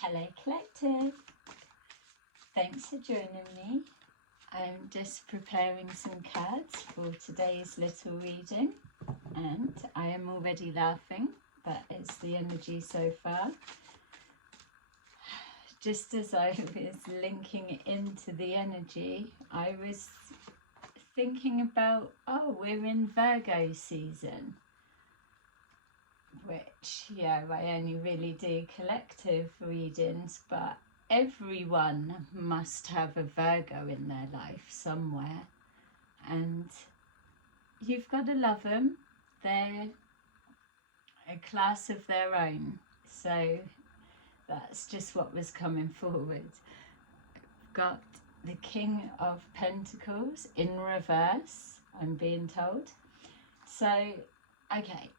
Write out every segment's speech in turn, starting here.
Hello Collective, thanks for joining me. I'm just preparing some cards for today's little reading and I am already laughing, but it's the energy so far. Just as I was linking into the energy, I was thinking about, oh, we're in Virgo season. Which, yeah, I only really do collective readings, but everyone must have a Virgo in their life somewhere, and you've got to love them. They're a class of their own, so that's just what was coming forward. I've got the King of Pentacles in reverse, I'm being told. So, okay.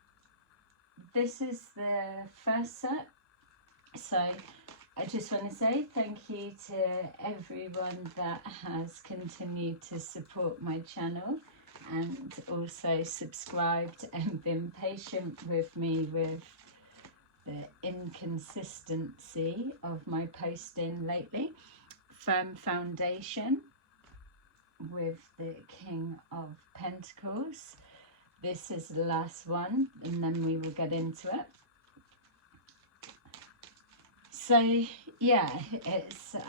This is the first set, so I just want to say thank you to everyone that has continued to support my channel and also subscribed and been patient with me with the inconsistency of my posting lately. Firm foundation with the King of Pentacles. This is the last one and then we will get into it. So yeah,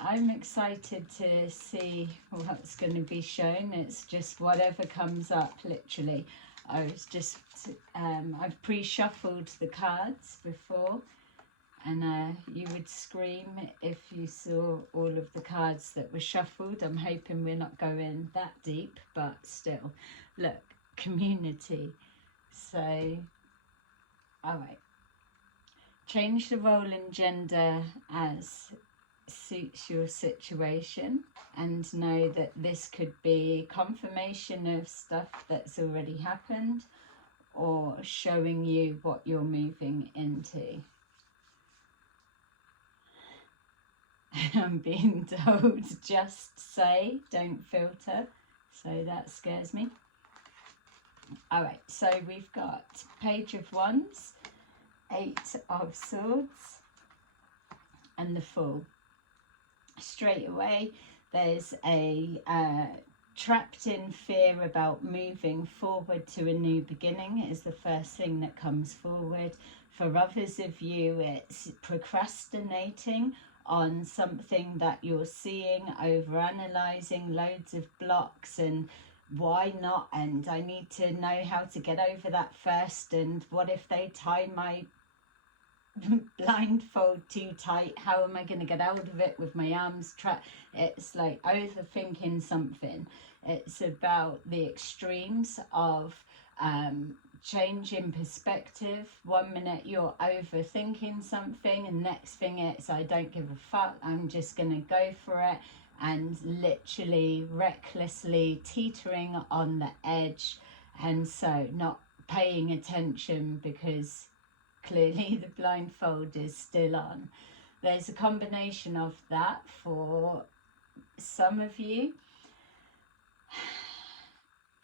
I'm excited to see what's going to be shown. It's just whatever comes up, literally. I was just, I've pre-shuffled the cards before, and you would scream if you saw all of the cards that were shuffled. I'm hoping we're not going that deep, but still, look. Community. So, alright, change the role and gender as suits your situation, and know that this could be confirmation of stuff that's already happened or showing you what you're moving into. I'm being told just say, don't filter, so that scares me. Alright, so we've got Page of Wands, Eight of Swords, and the Fool. Straight away, there's a trapped in fear about moving forward to a new beginning is the first thing that comes forward. For others of you, it's procrastinating on something that you're seeing, over-analysing, loads of blocks and why not, and I need to know how to get over that first, and what if they tie my blindfold too tight, how am I going to get out of it with my arms trapped? It's like overthinking something. It's about the extremes of change in perspective. 1 minute you're overthinking something and next thing it's I don't give a fuck, I'm just going to go for it, and literally recklessly teetering on the edge, and so not paying attention because clearly the blindfold is still on. There's a combination of that for some of you.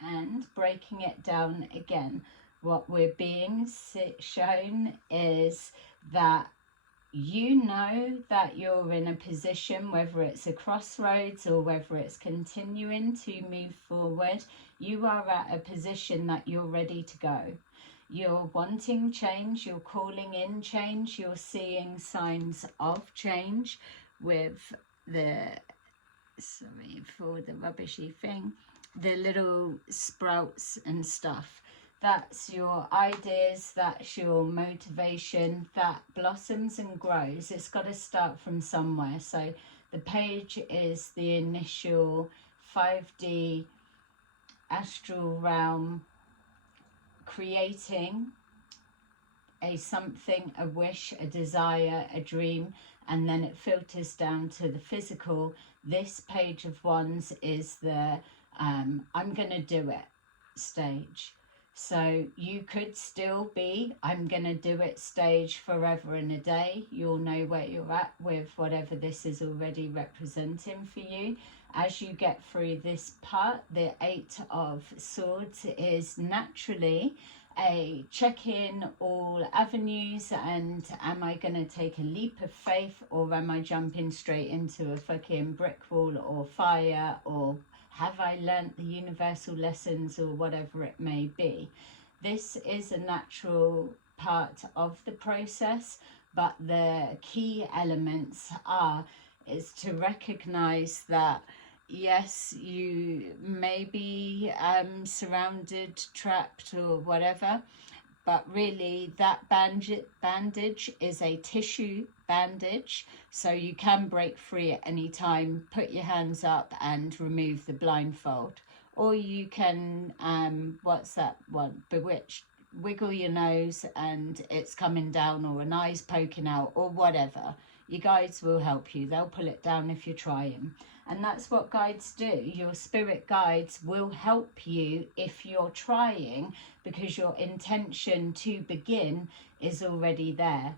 And breaking it down again, what we're being shown is that you know that you're in a position, whether it's a crossroads or whether it's continuing to move forward, you are at a position that you're ready to go. You're wanting change, you're calling in change, you're seeing signs of change with the, sorry for the rubbishy thing, the little sprouts and stuff. That's your ideas, that's your motivation that blossoms and grows. It's got to start from somewhere. So the page is the initial 5D astral realm, creating a something, a wish, a desire, a dream, and then it filters down to the physical. This Page of Wands is the I'm going to do it stage. So you could still be I'm going to do it stage forever and a day. You'll know where you're at with whatever this is already representing for you. As you get through this part, the Eight of Swords is naturally a check in all avenues, and am I going to take a leap of faith, or am I jumping straight into a fucking brick wall or fire, or have I learnt the universal lessons, or whatever it may be. This is a natural part of the process, but the key elements is to recognize that yes, you may be surrounded, trapped, or whatever, but really that bandage is a tissue bandage, so you can break free at any time. Put your hands up and remove the blindfold, or you can what's that one, bewitched, wiggle your nose and it's coming down, or an eye's poking out, or whatever. Your guides will help you. They'll pull it down if you're trying. And that's what guides do. Your spirit guides will help you if you're trying, because your intention to begin is already there.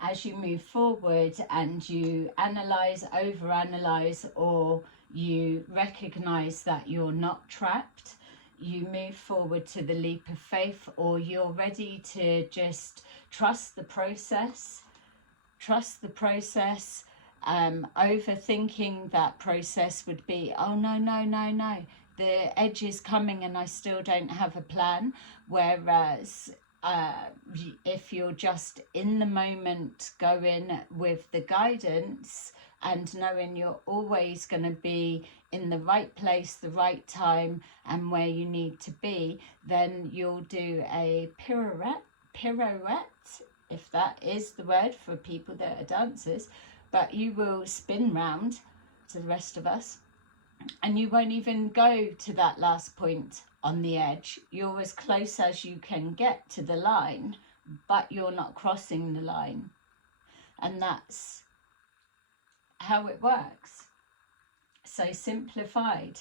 As you move forward and you analyze, overanalyze, or you recognize that you're not trapped, you move forward to the leap of faith, or you're ready to just trust the process. Trust the process. Overthinking that process would be, oh no, the edge is coming and I still don't have a plan. Whereas if you're just in the moment, going with the guidance and knowing you're always going to be in the right place, the right time, and where you need to be, then you'll do a pirouette, if that is the word for people that are dancers. But you will spin round to the rest of us, and you won't even go to that last point on the edge. You're as close as you can get to the line, but you're not crossing the line. And that's how it works. So simplified.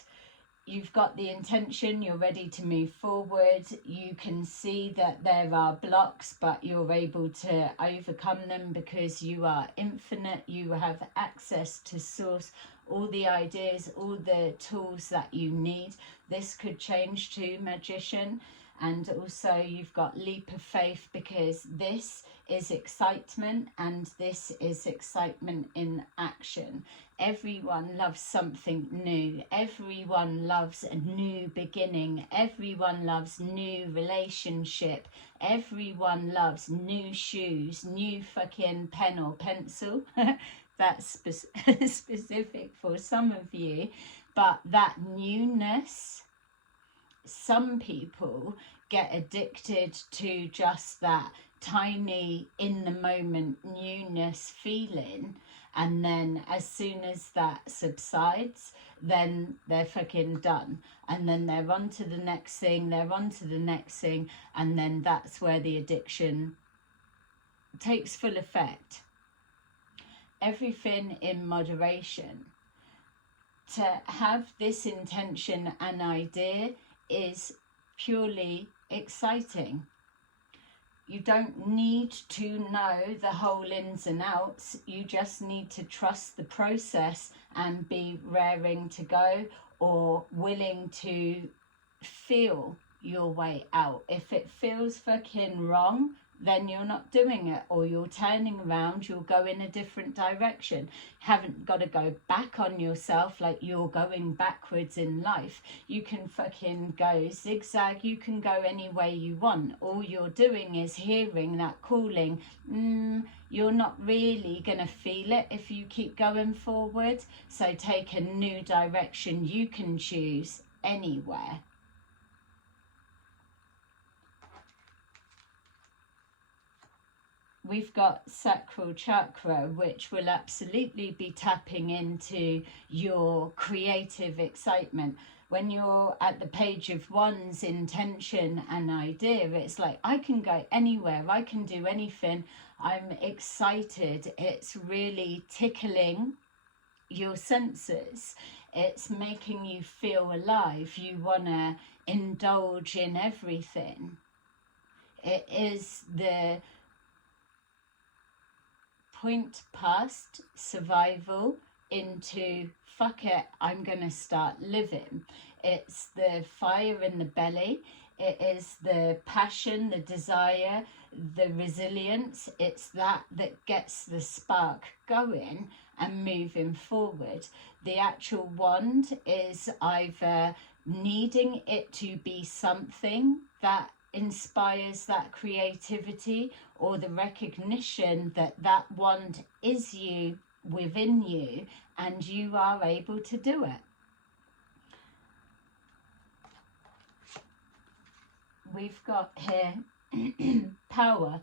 You've got the intention, you're ready to move forward. You can see that there are blocks, but you're able to overcome them because you are infinite. You have access to source, all the ideas, all the tools that you need. This could change to magician. And also you've got leap of faith, because this is excitement, and this is excitement in action. Everyone loves something new. Everyone loves a new beginning. Everyone loves new relationship. Everyone loves new shoes, new fucking pen or pencil. That's specific for some of you. But that newness, some people get addicted to just that tiny in the moment newness feeling, and then as soon as that subsides, then they're fucking done, and then they're on to the next thing, and then that's where the addiction takes full effect. Everything in moderation. To have this intention and idea is purely exciting. You don't need to know the whole ins and outs. You just need to trust the process and be raring to go, or willing to feel your way out. If it feels fucking wrong, then you're not doing it, or you're turning around, you'll go in a different direction. Haven't got to go back on yourself like you're going backwards in life. You can fucking go zigzag, you can go any way you want. All you're doing is hearing that calling. You're not really going to feel it if you keep going forward. So take a new direction. You can choose anywhere. We've got sacral chakra, which will absolutely be tapping into your creative excitement. When you're at the page of wands, intention and idea, it's like, I can go anywhere, I can do anything, I'm excited. It's really tickling your senses. It's making you feel alive. You want to indulge in everything. It is the point past survival into fuck it, I'm gonna start living. It's the fire in the belly. It is the passion, the desire, the resilience. It's that gets the spark going and moving forward. The actual wand is either needing it to be something that inspires that creativity, or the recognition that that wand is you, within you, and you are able to do it. We've got here power.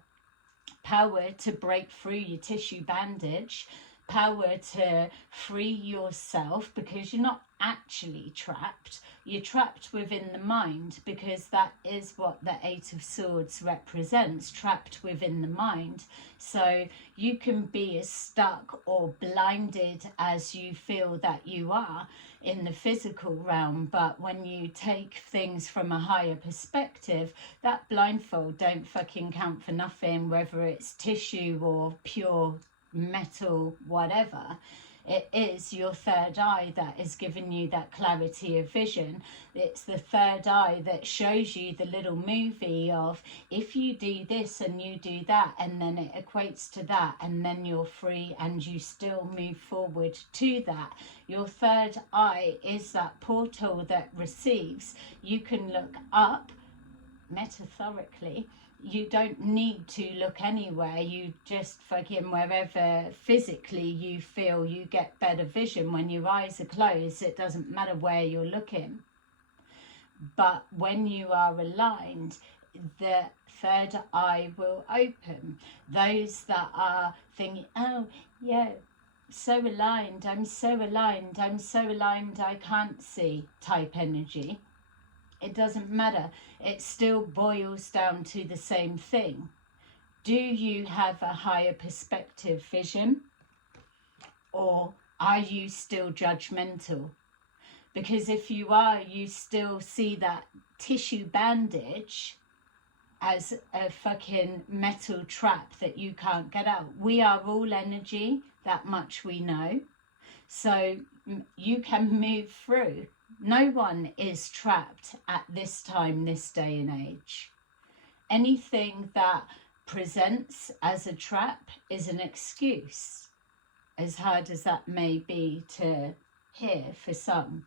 Power to break through your tissue bandage, power to free yourself, because you're not actually trapped. You're trapped within the mind, because that is what the Eight of Swords represents, trapped within the mind. So you can be as stuck or blinded as you feel that you are in the physical realm, but when you take things from a higher perspective, that blindfold don't fucking count for nothing, whether it's tissue or pure metal, whatever. It is your third eye that is giving you that clarity of vision. It's the third eye that shows you the little movie of, if you do this and you do that, and then it equates to that, and then you're free and you still move forward to that. Your third eye is that portal that receives. You can look up, metaphorically. You don't need to look anywhere. You just fucking wherever physically you feel you get better vision. When your eyes are closed, it doesn't matter where you're looking. But when you are aligned, the third eye will open. Those that are thinking, oh yeah, so aligned, I'm so aligned, I'm so aligned, I can't see type energy. It doesn't matter. It still boils down to the same thing. Do you have a higher perspective vision, or are you still judgmental? Because if you are, you still see that tissue bandage as a fucking metal trap that you can't get out. We are all energy, that much we know. So you can move through. No one is trapped at this time, this day and age. Anything that presents as a trap is an excuse, as hard as that may be to hear for some.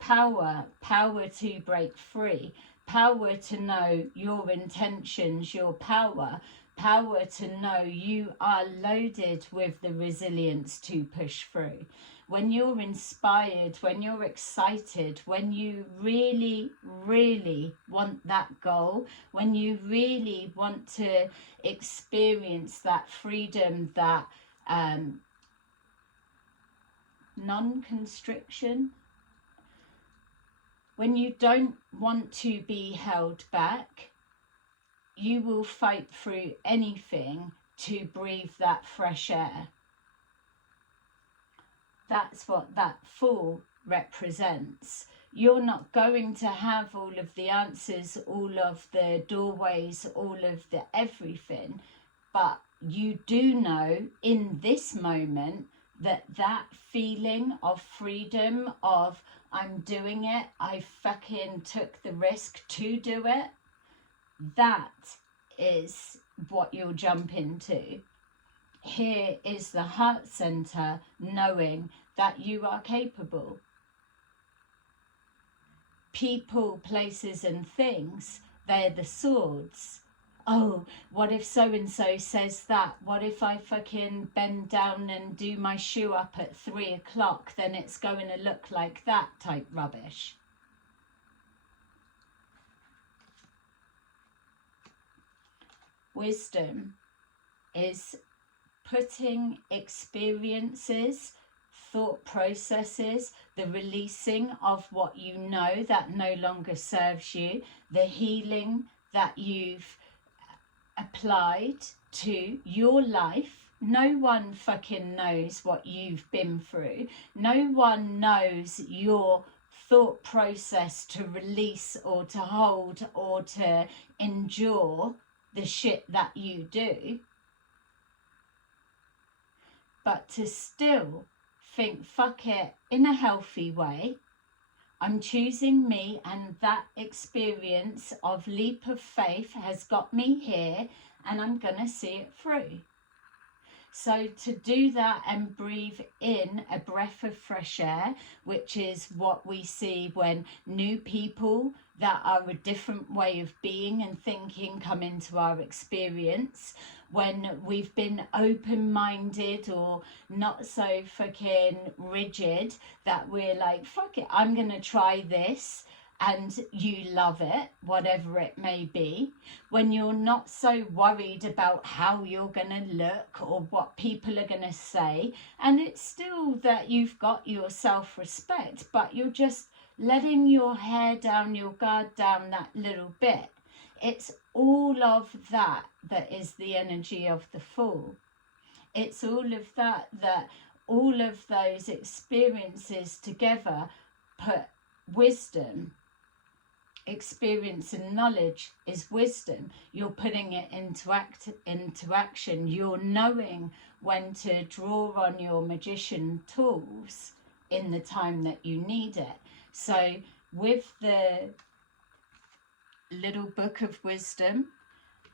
Power to break free, power to know your intentions, your power to know you are loaded with the resilience to push through. When you're inspired, when you're excited, when you really, really want that goal, when you really want to experience that freedom, that non-constriction, when you don't want to be held back, you will fight through anything to breathe that fresh air. That's what that Fool represents. You're not going to have all of the answers, all of the doorways, all of the everything, but you do know in this moment that that feeling of freedom, of I'm doing it, I fucking took the risk to do it, that is what you'll jump into. Here is the heart center, knowing that you are capable. People, places and things, they're the swords. Oh, what if so-and-so says that? What if I fucking bend down and do my shoe up at 3 o'clock? Then it's going to look like that type rubbish. Wisdom is putting experiences, thought processes, the releasing of what you know that no longer serves you, the healing that you've applied to your life. No one fucking knows what you've been through. No one knows your thought process to release or to hold or to endure the shit that you do. But to still think, fuck it, in a healthy way, I'm choosing me, and that experience of leap of faith has got me here, and I'm going to see it through. So to do that and breathe in a breath of fresh air, which is what we see when new people that are a different way of being and thinking come into our experience, when we've been open-minded or not so fucking rigid that we're like, fuck it, I'm gonna try this, and you love it, whatever it may be, when you're not so worried about how you're going to look or what people are going to say, and it's still that you've got your self-respect, but you're just letting your hair down, your guard down that little bit. It's all of that that is the energy of the Fool. It's all of that, that all of those experiences together put wisdom. Experience and knowledge is wisdom. You're putting it into action. You're knowing when to draw on your magician tools in the time that you need it. So with the little book of wisdom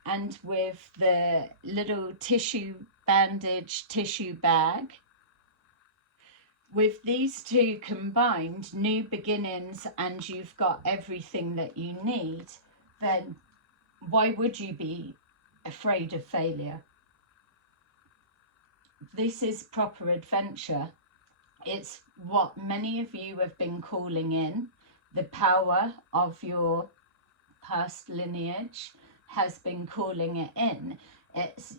and with the little tissue bandage tissue bag, with these two combined, new beginnings, and you've got everything that you need, then why would you be afraid of failure? This is proper adventure. It's what many of you have been calling in. The power of your past lineage has been calling it in.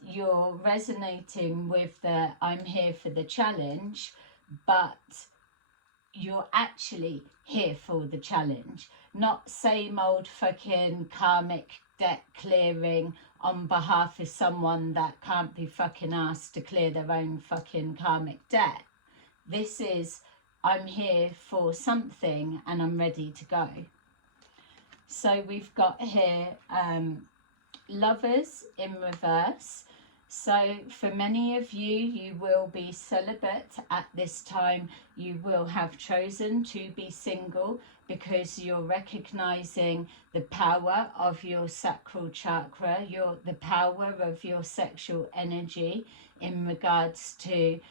You're resonating with the I'm here for the challenge, but you're actually here for the challenge, not same old fucking karmic debt clearing on behalf of someone that can't be fucking asked to clear their own fucking karmic debt. This is, I'm here for something and I'm ready to go. So we've got here Lovers in reverse. So for many of you, you will be celibate at this time. You will have chosen to be single because you're recognizing the power of your sacral chakra, the power of your sexual energy in regards to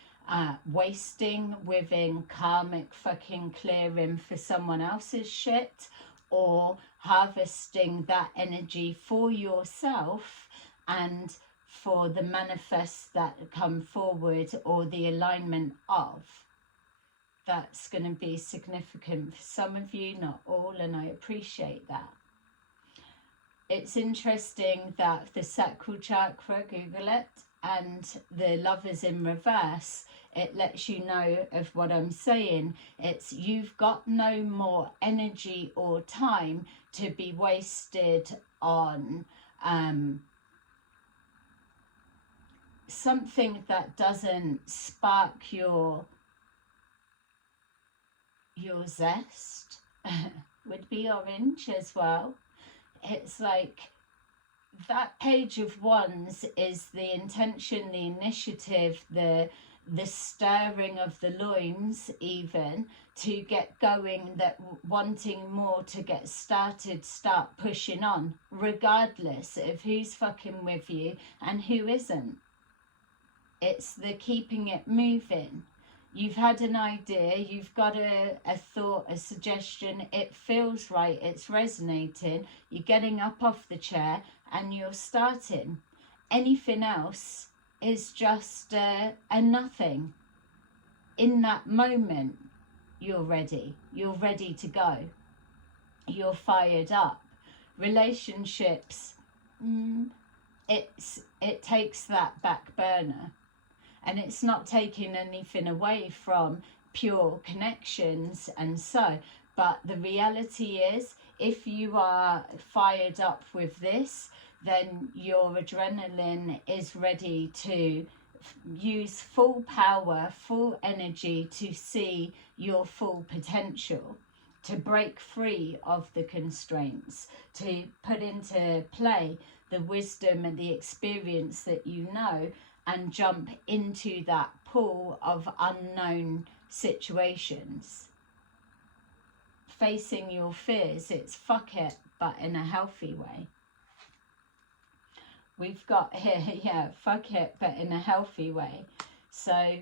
wasting within karmic fucking clearing for someone else's shit, or harvesting that energy for yourself and for the manifests that come forward, or the alignment of. That's going to be significant for some of you, not all, and I appreciate that. It's interesting that the sacral chakra, Google it, and the Lovers in reverse, it lets you know of what I'm saying. It's you've got no more energy or time to be wasted on something that doesn't spark your zest. Would be orange as well. It's like that Page of Wands is the intention, the initiative, the stirring of the loins, even to get going, that wanting more to get started, start pushing on, regardless of who's fucking with you and who isn't. It's the keeping it moving. You've had an idea, you've got a thought, a suggestion, it feels right, it's resonating, you're getting up off the chair and you're starting. Anything else is just a nothing. In that moment, you're ready to go, you're fired up. Relationships, it takes that back burner. And it's not taking anything away from pure connections and so, but the reality is, if you are fired up with this, then your adrenaline is ready to use full power, full energy to see your full potential, to break free of the constraints, to put into play the wisdom and the experience that you know, and jump into that pool of unknown situations. facing your fears. It's fuck it, but in a healthy way. We've got here, yeah, fuck it, but in a healthy way. So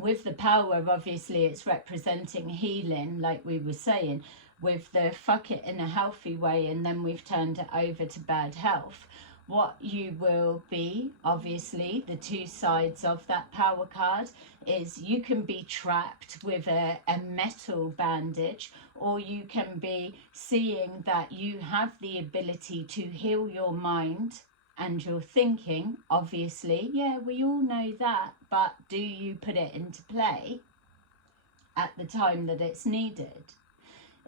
with the power, obviously, it's representing healing, like we were saying, with the fuck it in a healthy way, and then we've turned it over to bad health. What you will be, obviously, the two sides of that power card is you can be trapped with a metal bandage, or you can be seeing that you have the ability to heal your mind and your thinking, obviously. Yeah, we all know that, but do you put it into play at the time that it's needed?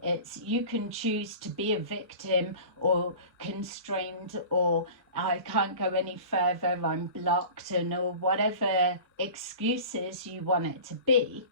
It's, you can choose to be a victim or constrained, or I can't go any further, I'm blocked, and or whatever excuses you want it to be.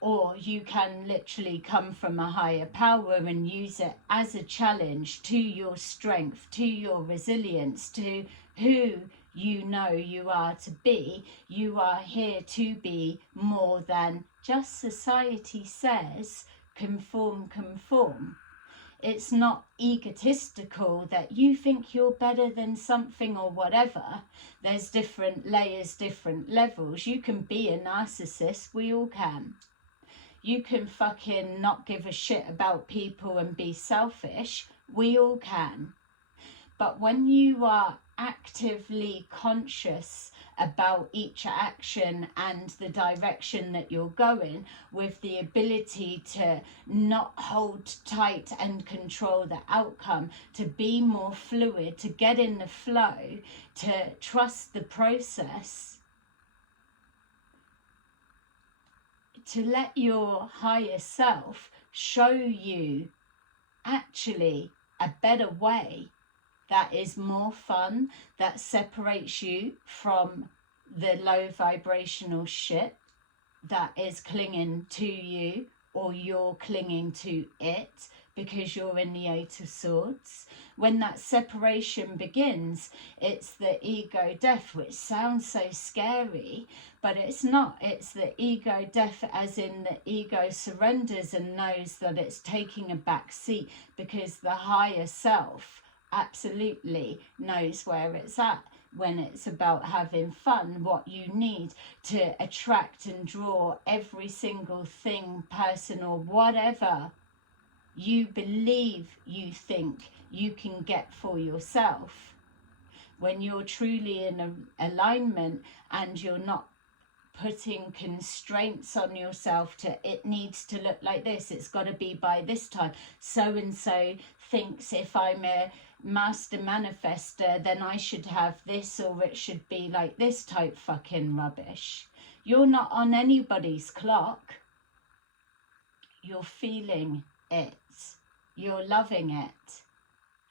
Or you can literally come from a higher power and use it as a challenge to your strength, to your resilience, to who you know you are to be. You are here to be more than just society says, conform, conform. It's not egotistical that you think you're better than something or whatever. There's different layers, different levels. You can be a narcissist, we all can. You can fucking not give a shit about people and be selfish, we all can. But when you are actively conscious about each action and the direction that you're going, with the ability to not hold tight and control the outcome, to be more fluid, to get in the flow, to trust the process, to let your higher self show you actually a better way that is more fun, that separates you from the low vibrational shit that is clinging to you, or you're clinging to it because you're in the Eight of Swords. When that separation begins, it's the ego death, which sounds so scary, but it's not. It's the ego death, as in the ego surrenders and knows that it's taking a back seat, because the higher self absolutely knows where it's at when it's about having fun, what you need to attract and draw every single thing, person, or whatever you believe you think you can get for yourself. When you're truly in alignment and you're not putting constraints on yourself to, it needs to look like this, it's got to be by this time, so and so thinks if I'm a master manifester then I should have this, or it should be like this type fucking rubbish. You're not on anybody's clock. You're feeling it, you're loving it,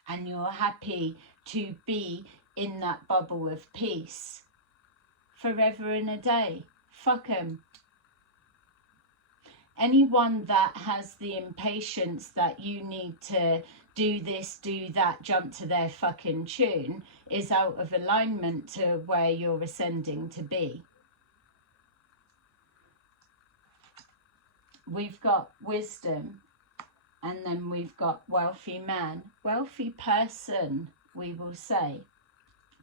and you're happy to be in that bubble of peace forever and a day. Fuck 'em. Anyone that has the impatience that you need to do this, do that, jump to their fucking tune, is out of alignment to where you're ascending to be. We've got wisdom, and then we've got wealthy man, wealthy person, we will say,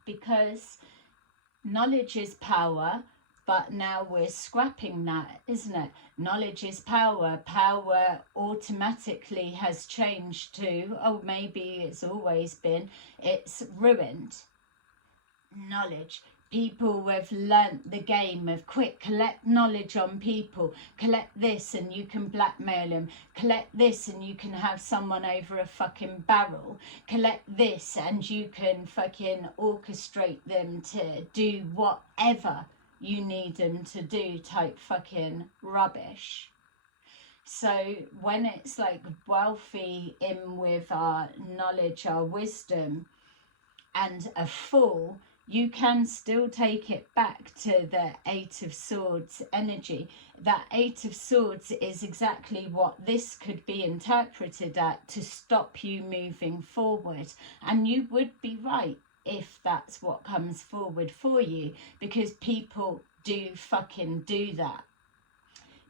because knowledge is power. But now we're scrapping that, isn't it? Knowledge is power. Power automatically has changed to, oh, maybe it's always been, it's ruined. Knowledge. People have learnt the game of quick, collect knowledge on people. Collect this and you can blackmail them. Collect this and you can have someone over a fucking barrel. Collect this and you can fucking orchestrate them to do whatever you need them to do, type fucking rubbish. So when it's like wealthy in with our knowledge, our wisdom, and a fool, you can still take it back to the Eight of Swords energy. That Eight of Swords is exactly what this could be interpreted at, to stop you moving forward. And you would be right if that's what comes forward for you, because people do fucking do that.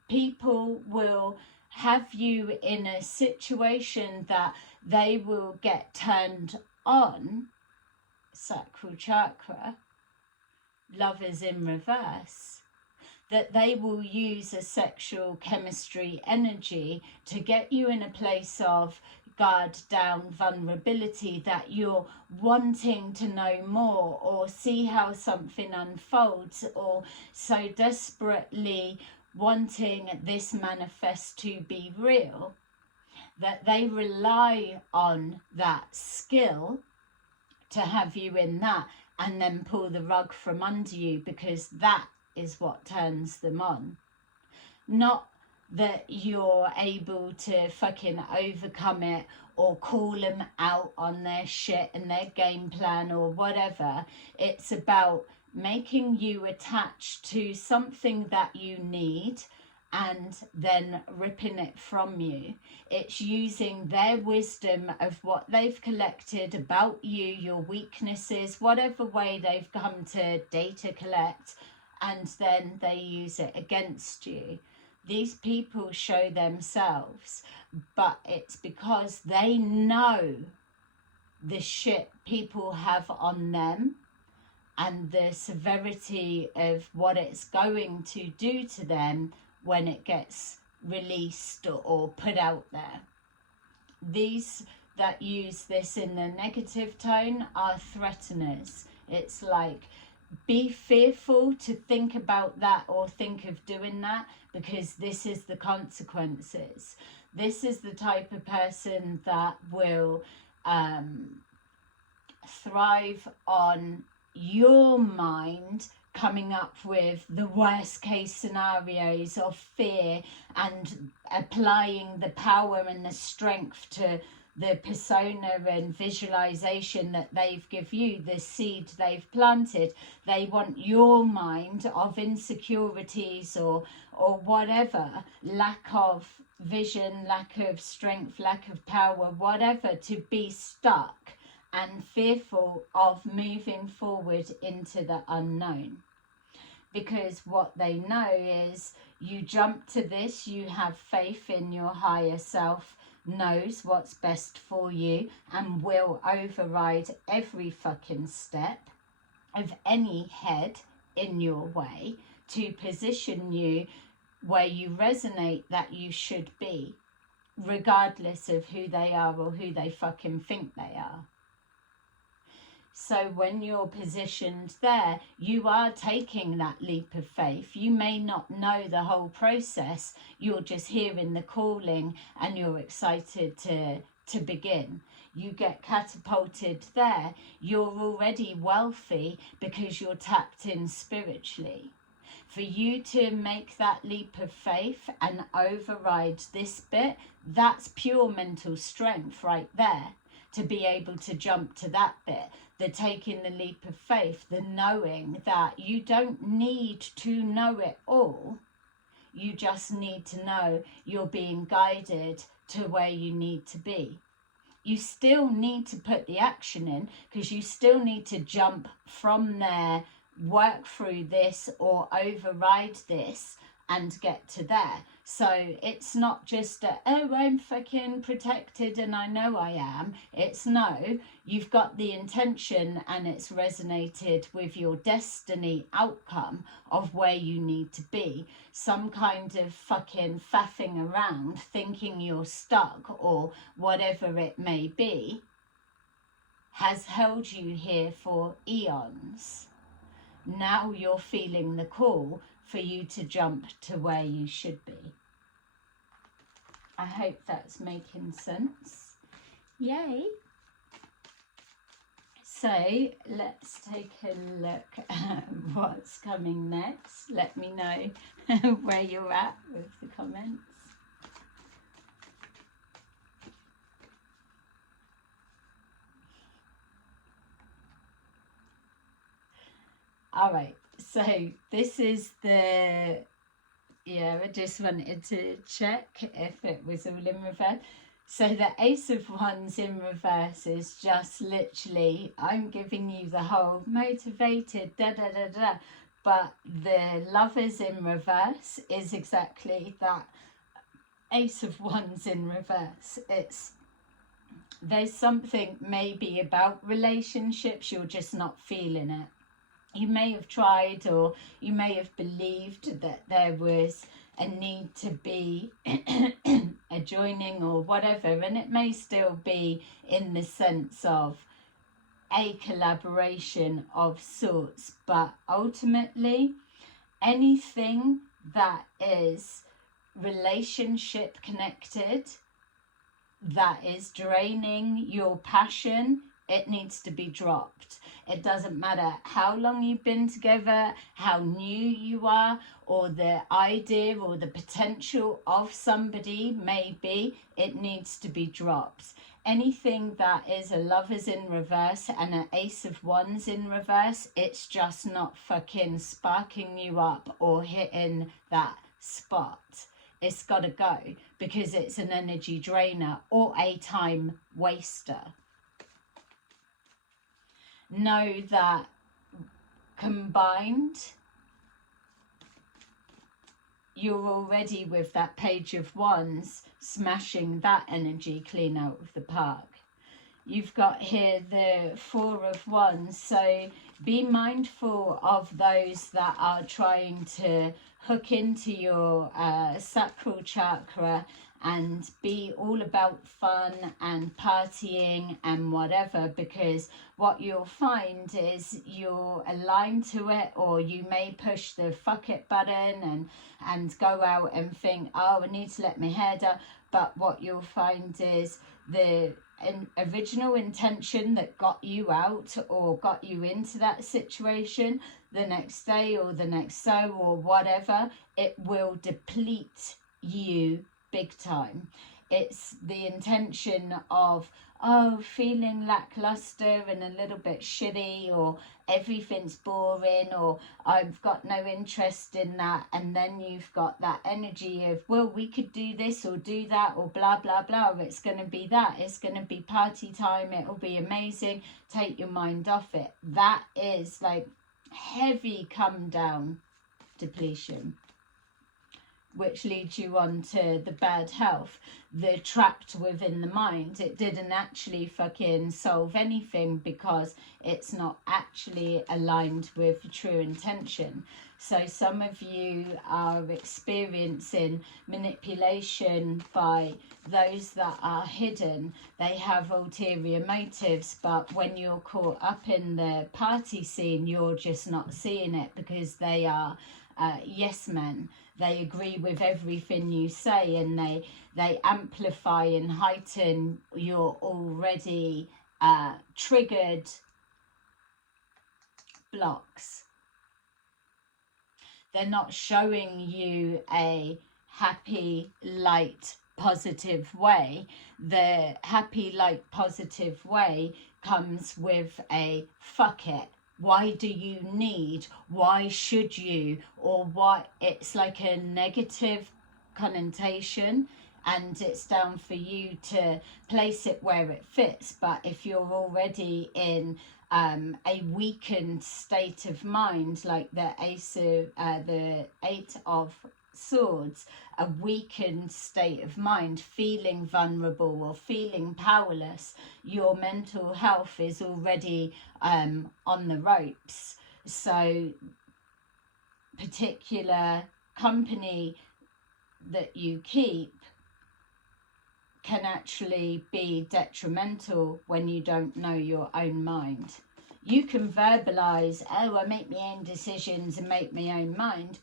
People will have you in a situation that they will get turned on, sacral chakra, lovers in reverse, that they will use a sexual chemistry energy to get you in a place of guard down vulnerability, that you're wanting to know more or see how something unfolds, or so desperately wanting this manifest to be real that they rely on that skill to have you in that and then pull the rug from under you, because that is what turns them on. Not that you're able to fucking overcome it or call them out on their shit and their game plan or whatever. It's about making you attached to something that you need and then ripping it from you. It's using their wisdom of what they've collected about you, your weaknesses, whatever way they've come to data collect, and then they use it against you. These people show themselves, but it's because they know the shit people have on them and the severity of what it's going to do to them when it gets released or put out there. These that use this in the negative tone are threateners. It's like, be fearful to think about that or think of doing that, because this is the consequences. This is the type of person that will thrive on your mind coming up with the worst case scenarios of fear and applying the power and the strength to the persona and visualization that they've give you, the seed they've planted. They want your mind of insecurities or whatever, lack of vision, lack of strength, lack of power, whatever, to be stuck and fearful of moving forward into the unknown. Because what they know is you jump to this, you have faith in your higher self, knows what's best for you and will override every fucking step of any head in your way to position you where you resonate that you should be, regardless of who they are or who they fucking think they are. So when you're positioned there, you are taking that leap of faith. You may not know the whole process. You're just hearing the calling and you're excited to begin. You get catapulted there. You're already wealthy because you're tapped in spiritually. For you to make that leap of faith and override this bit, that's pure mental strength right there. To be able to jump to that bit, the taking the leap of faith, the knowing that you don't need to know it all. You just need to know you're being guided to where you need to be. You still need to put the action in, because you still need to jump from there, work through this or override this and get to there. So it's not just oh, I'm fucking protected and I know I am. It's no, you've got the intention and it's resonated with your destiny outcome of where you need to be. Some kind of fucking faffing around thinking you're stuck or whatever it may be has held you here for eons. Now you're feeling the call for you to jump to where you should be. I hope that's making sense. Yay! So let's take a look at what's coming next. Let me know where you're at with the comments. All right, so this is the, I just wanted to check if it was all in reverse. So the Ace of Wands in reverse is just literally, I'm giving you the whole motivated, but the Lovers in reverse is exactly that Ace of Wands in reverse. There's something maybe about relationships, you're just not feeling it. You may have tried, or you may have believed that there was a need to be a joining or whatever, and it may still be in the sense of a collaboration of sorts, but ultimately anything that is relationship connected, that is draining your passion, it needs to be dropped. It doesn't matter how long you've been together, how new you are, or the idea or the potential of somebody maybe, it needs to be dropped. Anything that is a Lovers in reverse and an Ace of Wands in reverse, it's just not fucking sparking you up or hitting that spot. It's got to go, because it's an energy drainer or a time waster. Know that combined, you're already, with that Page of Wands, smashing that energy clean out of the park. You've got here the Four of Wands, so be mindful of those that are trying to hook into your sacral chakra and be all about fun and partying and whatever, because what you'll find is you're aligned to it, or you may push the fuck it button and go out and think, oh, I need to let my hair down. But what you'll find is the original intention that got you out or got you into that situation, the next day or the next so or whatever, it will deplete you big time. It's the intention of, oh, feeling lackluster and a little bit shitty, or everything's boring, or I've got no interest in that. And then you've got that energy of, well, we could do this or do that or blah blah blah, it's going to be that, it's going to be party time, it'll be amazing, take your mind off it. That is like heavy come down depletion, which leads you on to the bad health, the trapped within the mind. It didn't actually fucking solve anything, because it's not actually aligned with true intention. So some of you are experiencing manipulation by those that are hidden. They have ulterior motives, but when you're caught up in the party scene, you're just not seeing it, because they are yes men. They agree with everything you say, and they amplify and heighten your already triggered blocks. They're not showing you a happy, light, positive way. The happy, light, positive way comes with a fuck it. Why do you need? Why should you? Or what? It's like a negative connotation, and it's down for you to place it where it fits. But if you're already in a weakened state of mind, like the Eight of Swords, a weakened state of mind, feeling vulnerable or feeling powerless, your mental health is already on the ropes. So particular company that you keep can actually be detrimental when you don't know your own mind. You can verbalize, oh, I make my own decisions and make my own mind,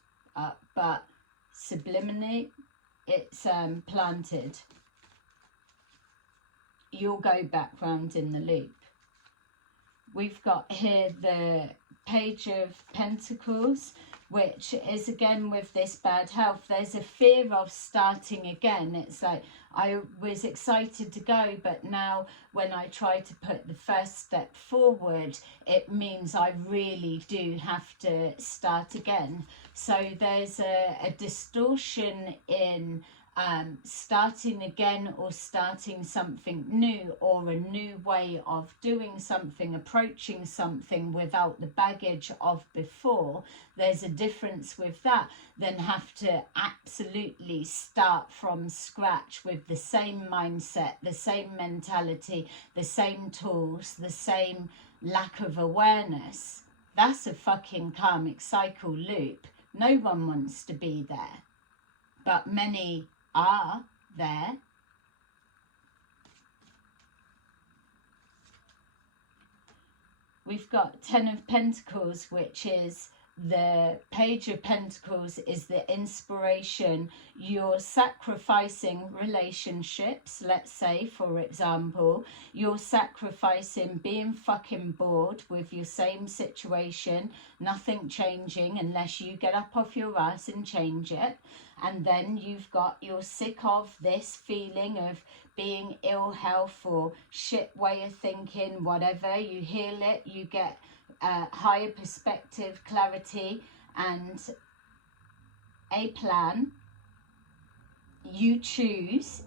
but subliminally, it's planted. You'll go back round in the loop. We've got here the Page of Pentacles, which is again with this bad health. There's a fear of starting again. It's like, I was excited to go, but now when I try to put the first step forward, it means I really do have to start again. So there's a distortion in starting again or starting something new, or a new way of doing something, approaching something without the baggage of before, there's a difference with that than have to absolutely start from scratch with the same mindset, the same mentality, the same tools, the same lack of awareness. That's a fucking karmic cycle loop. No one wants to be there, but many are there. We've got 10 of Pentacles, which is the Page of Pentacles is the inspiration. You're sacrificing relationships, let's say, for example. You're sacrificing being fucking bored with your same situation, nothing changing unless you get up off your ass and change it. And then you've got, you're sick of this feeling of being ill health or shit way of thinking, whatever. You heal it, you get higher perspective, clarity, and a plan. You choose,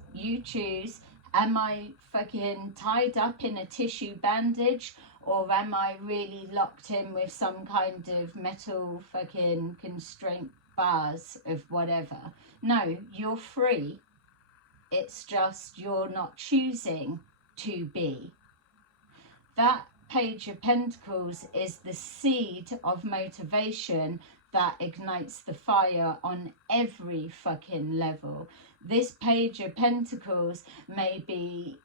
am I fucking tied up in a tissue bandage, or am I really locked in with some kind of metal fucking constraint bars of whatever? No, you're free. It's just you're not choosing to be. That Page of Pentacles is the seed of motivation that ignites the fire on every fucking level. This Page of Pentacles may be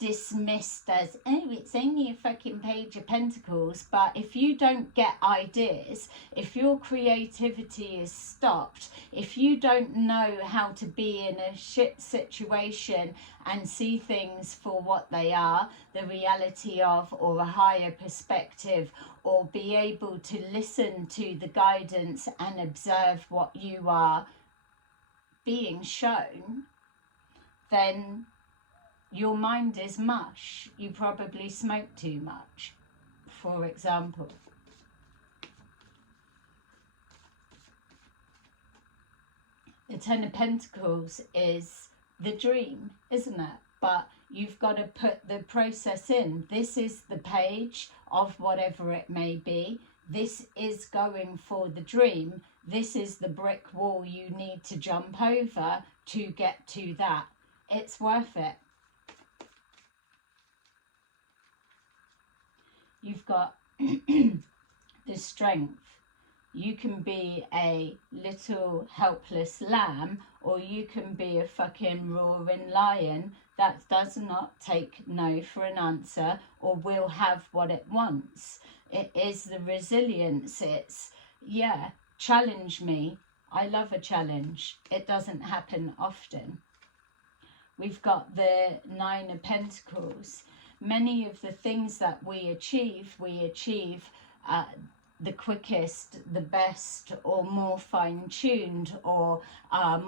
dismissed as, oh, it's only a fucking Page of Pentacles, but if you don't get ideas, if your creativity is stopped, if you don't know how to be in a shit situation and see things for what they are, the reality of, or a higher perspective, or be able to listen to the guidance and observe what you are being shown, then your mind is mush. You probably smoke too much, for example. The Ten of Pentacles is the dream, isn't it? But you've got to put the process in. This is the page of whatever it may be. This is going for the dream. This is the brick wall you need to jump over to get to that. It's worth it. You've got the Strength. You can be a little helpless lamb, or you can be a fucking roaring lion that does not take no for an answer, or will have what it wants. It is the resilience. It's, yeah, challenge me. I love a challenge. It doesn't happen often. We've got the Nine of Pentacles. Many of the things that we achieve the quickest, the best, or more fine-tuned, or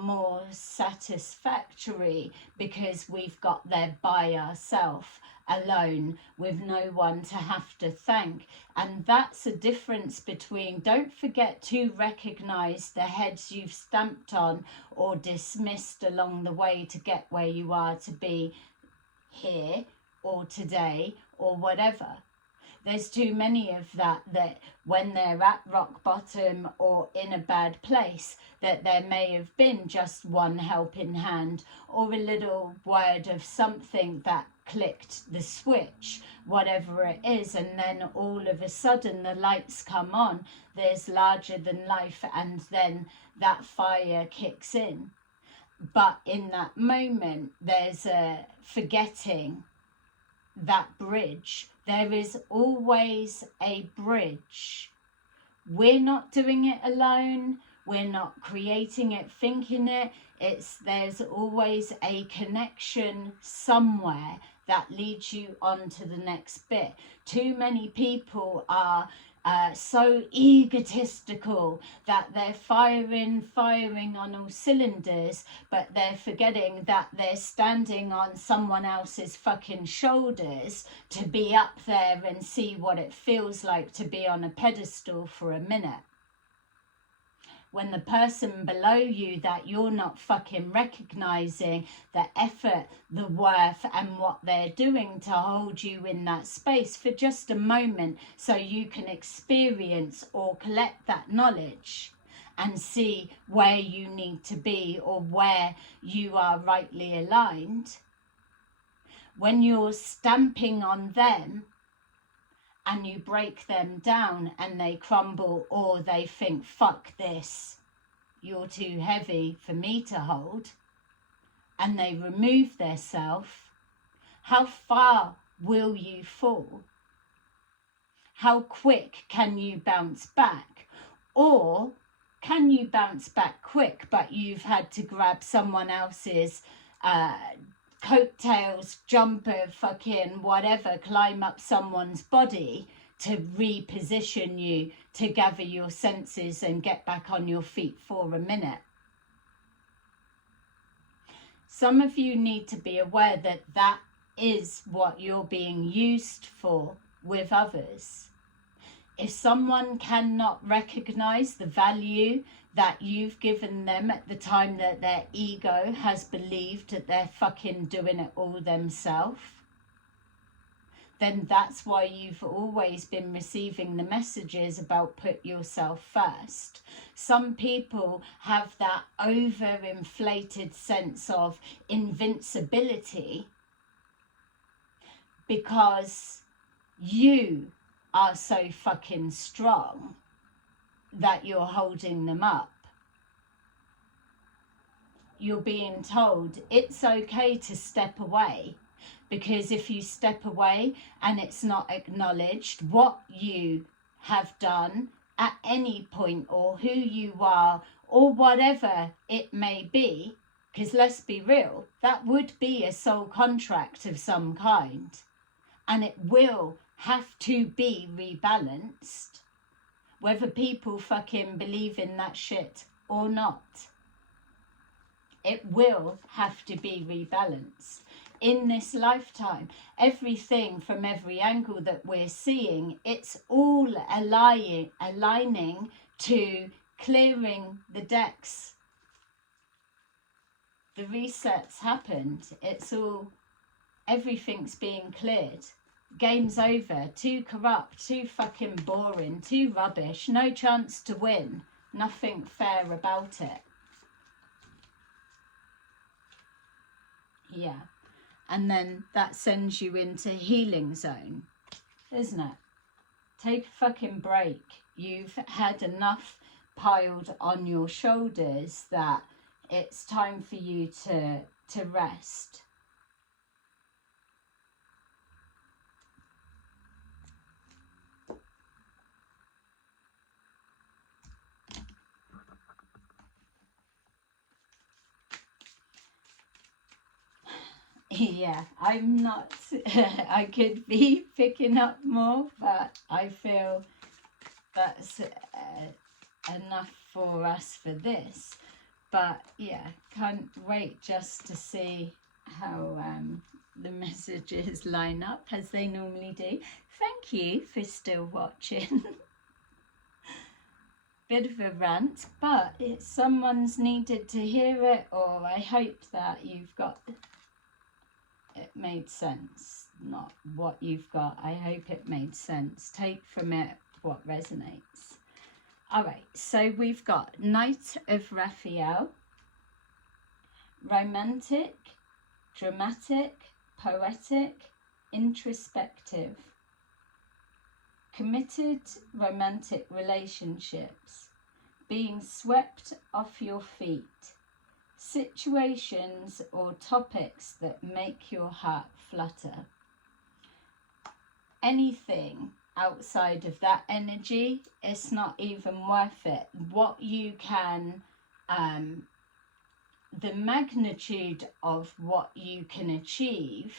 more satisfactory, because we've got there by ourselves, alone, with no one to have to thank. And that's a difference between, don't forget to recognize the heads you've stamped on or dismissed along the way to get where you are to be here, or today, or whatever. There's too many of that when they're at rock bottom or in a bad place, that there may have been just one helping hand or a little word of something that clicked the switch, whatever it is, and then all of a sudden the lights come on, there's larger than life, and then that fire kicks in. But in that moment, there's a forgetting that bridge. There is always a bridge. We're not doing it alone. We're not creating it, thinking it. There's always a connection somewhere that leads you on to the next bit. Too many people are so egotistical that they're firing on all cylinders, but they're forgetting that they're standing on someone else's fucking shoulders to be up there and see what it feels like to be on a pedestal for a minute. when the person below you that you're not fucking recognizing the effort, the worth, and what they're doing to hold you in that space for just a moment so you can experience or collect that knowledge and see where you need to be or where you are rightly aligned. When you're stamping on them and you break them down and they crumble, or they think, fuck this, you're too heavy for me to hold, and they remove their self, how far will you fall? How quick can you bounce back? Or can you bounce back quick, but you've had to grab someone else's coattails, jumper, fucking whatever, climb up someone's body to reposition you, to gather your senses and get back on your feet for a minute? Some of you need to be aware that that is what you're being used for with others. If someone cannot recognize the value that you've given them at the time that their ego has believed that they're fucking doing it all themselves, then that's why you've always been receiving the messages about put yourself first. Some people have that overinflated sense of invincibility because you are so fucking strong that you're holding them up. You're being told it's okay to step away, because if you step away and it's not acknowledged what you have done at any point, or who you are, or whatever it may be, because let's be real, that would be a soul contract of some kind, and it will have to be rebalanced, whether people fucking believe in that shit or not. It will have to be rebalanced. In this lifetime, everything from every angle that we're seeing, it's all aligning to clearing the decks. The resets happened. It's all, everything's being cleared. Game's over. Too corrupt, too fucking boring, too rubbish, no chance to win, nothing fair about it. Yeah. And then that sends you into healing zone, isn't it? Take a fucking break. You've had enough piled on your shoulders that it's time for you to rest. Yeah, I'm not, I could be picking up more, but I feel that's enough for us for this. But yeah, can't wait just to see how the messages line up as they normally do. Thank you for still watching. Bit of a rant, but someone's needed to hear it, or I hope that you've got... it made sense, not what you've got. I hope it made sense. Take from it what resonates. All right, so we've got Knight of Raphael, romantic, dramatic, poetic, introspective, committed romantic relationships, being swept off your feet, situations or topics that make your heart flutter. Anything outside of that energy, it's not even worth it. What you can, the magnitude of what you can achieve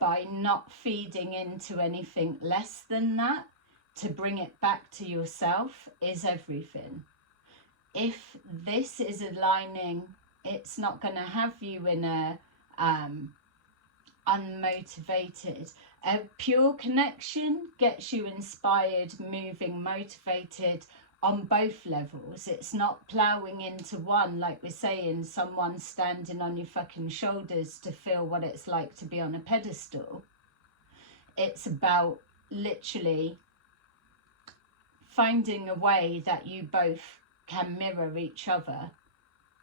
by not feeding into anything less than that to bring it back to yourself is everything. If this is aligning, it's not going to have you in a unmotivated. A pure connection gets you inspired, moving, motivated on both levels. It's not ploughing into one, like we're saying, someone standing on your fucking shoulders to feel what it's like to be on a pedestal. It's about literally finding a way that you both can mirror each other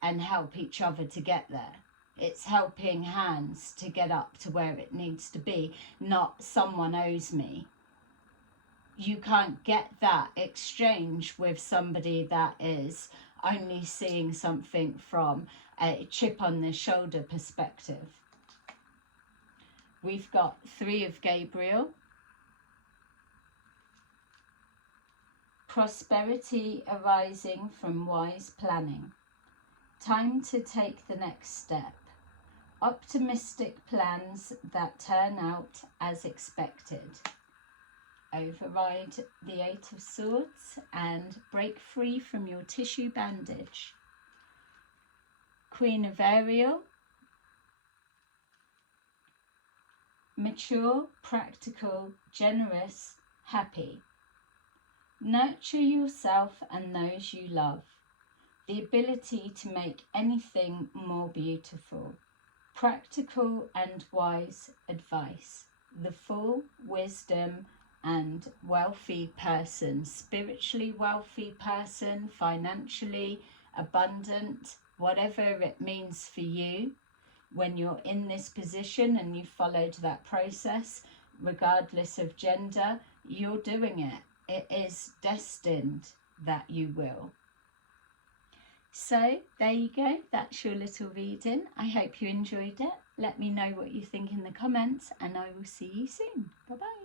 and help each other to get there. It's helping hands to get up to where it needs to be, not someone owes me. You can't get that exchange with somebody that is only seeing something from a chip on the shoulder perspective. We've got 3 of Gabriel. Prosperity arising from wise planning. Time to take the next step. Optimistic plans that turn out as expected. Override the 8 of Swords and break free from your tissue bandage. Queen of Ariel. Mature, practical, generous, happy. Nurture yourself and those you love. The ability to make anything more beautiful. Practical and wise advice. The full wisdom and wealthy person, spiritually wealthy person, financially abundant, whatever it means for you. When you're in this position and you followed that process, regardless of gender, you're doing it. It is destined that you will. So there you go, that's your little reading. I hope you enjoyed it. Let me know what you think in the comments and I will see you soon. Bye bye.